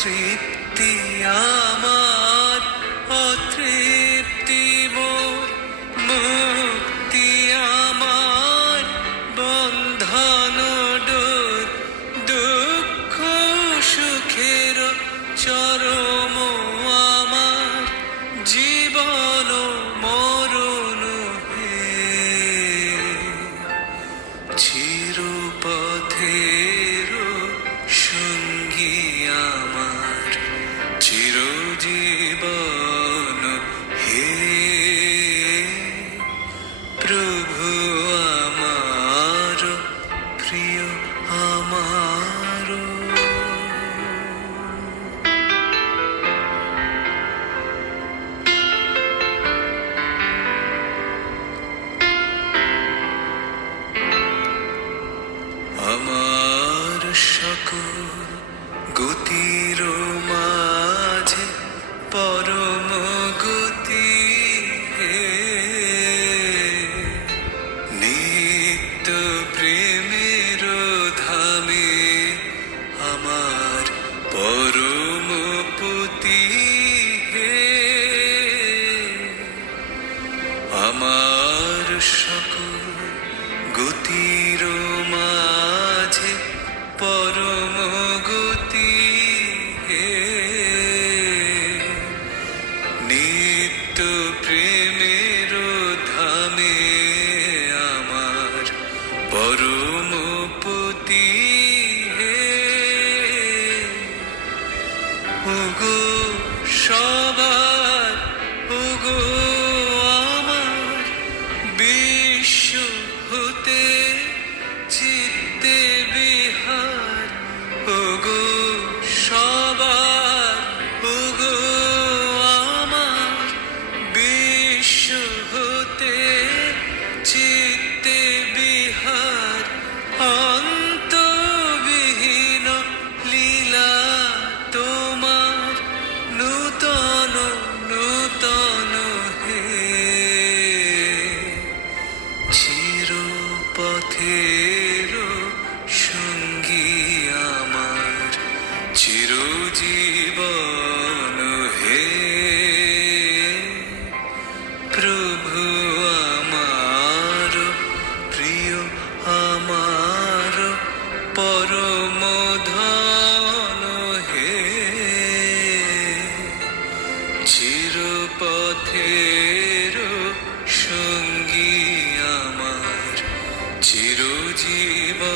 তৃপ্তি আমার, অতৃপ্তি মোর, মুক্তি আমার বন্ধন ডোর, দুঃখ সুখের চরম আমার জীবন মরণ হে। চিরপথের সঙ্গী আমার চিরজীবন হে, প্রভু আমার প্রিয় আমার। আমার সকল গতির মাঝে পরম গতি হে, নিত্য প্রেমের ধামে আমার পরম পতি হে। আমার সকল গতির মাঝে পরম গতি হে, নিত্য প্রেমের ধামে আমার পরম পতি হে। ওগো সবার, ওগো আমার বিশ্ব হতে চিত্তে বিহার, ওগো সবার, ওগো আমার বিশ্ব হতে চিত্তে বিহার, অন্তবিহীন লীলা তোমার নূতন নূতন হে। চিরপথের সঙ্গী আমার চিরজীবন হে, প্রভু আমার প্রিয় আমার পরম ধন হে। চিরপথের সঙ্গী আমার চিরজীবন